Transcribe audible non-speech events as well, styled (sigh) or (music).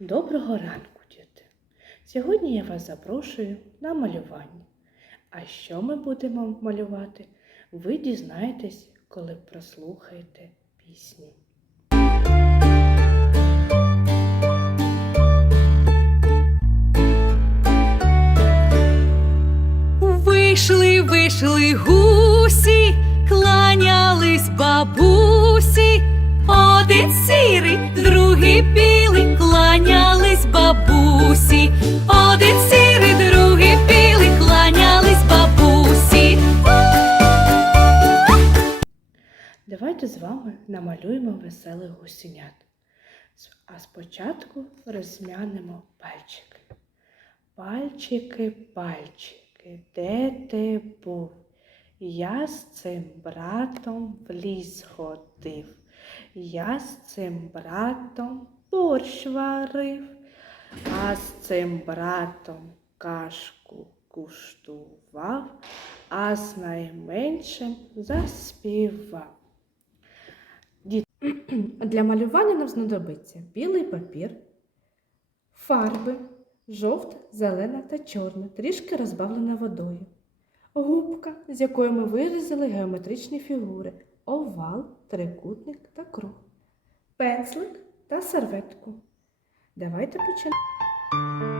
Доброго ранку, діти! Сьогодні я вас запрошую на малювання. А що ми будемо малювати, ви дізнаєтесь, коли прослухаєте пісні. Вийшли, вийшли гусі, кланялись бабусі. Один сірий, другий білий, Давайте з вами намалюємо веселих гусенят. А спочатку розм'янемо пальчики. Пальчики, пальчики, де ти був? Я з цим братом в ліс ходив. Я з цим братом борщ варив, а з цим братом кашку куштував, а з найменшим заспівав. Діт- (clears throat) Для малювання нам знадобиться білий папір, фарби, жовта, зелена та чорна, трішки розбавлена водою. Губка, з якої ми вирізали геометричні фігури, овал, трикутник та круг, пензлик та серветку. Давайте почнемо.